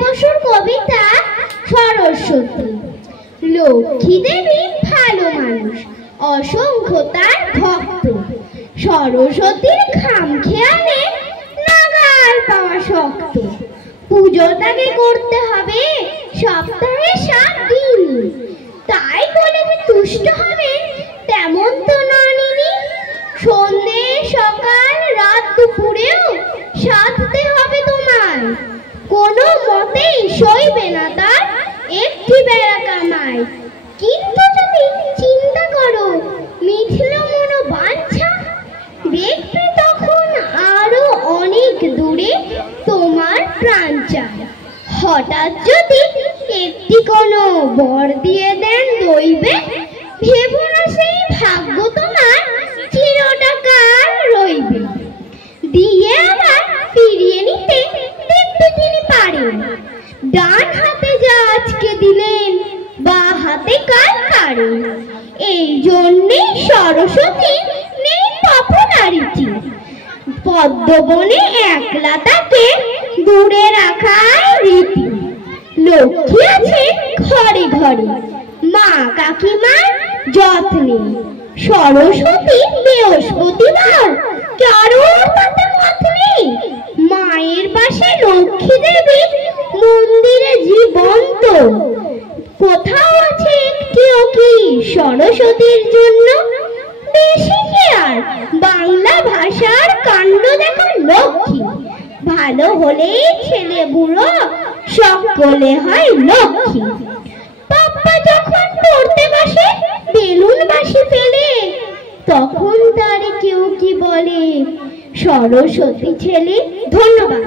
বসুর কবিতা সরস্বতী। লক্ষ্মী দেবী ভালো মানুষ, অসংখ্য তার ভক্ত। সরস্বতীর খামখেয়ালে নাগাল পাওয়া শক্ত। পুজো তাকে করতে হবে সপ্তাহে 7 দিন। তাই বলে যে তুষ্ট হবে তেমন তো ননিনি। সন্ধ্যে সকাল রাত দুপুরেও সাধতে হবে তোমায়। কোনো মতেই সইবে না তার একটি বেলা কামাই। কিন্তু যদি চিন্তা করো মিথিল মনোবাঞ্ছা, দেখবে তখন আরো অনেক দূরে তোমার প্রাণ চায়। হঠাৎ যদি একটি কোনো বর দিয়ে দেন দইবে, ভেবো না সেই ভাগ্য তোমার চিরকাল রইবে। দিয়ে আবার ফিরিয়ে নিতে দেখতে তিনি পারেন। ডান হাতে যা আজকে দিলেন বা হাতে কাল কারেন। এই জন্যে সরস্বতী নেই পপুলারিটি। পদ্মবনে একলা তাকে দূরে রাখার রীতি। লক্ষ্মী আছে ঘরে ঘরে মা কাকিমার যত্নে। সরস্বতী বৃহস্পতিবার কারোর তাতে মত নেই। মায়ের পাশে লক্ষ্মী দেবী মন্দিরে জীবন্ত। কোথাও আছে একটিও কি সরস্বতীর জন্য? বেশি কি আর বাংলা ভাষার কাণ্ড দেখার লক্ষ্মী। ভালো হলেই ছেলে বুড়ো সকলে হয় লক্ষ্মী। পাপ্পা যখন পড়তে বসে বেলুন বাসি ফেলে, তখন তার কেউ কি বলে সরস্বতী ছেলে। ধন্যবাদ।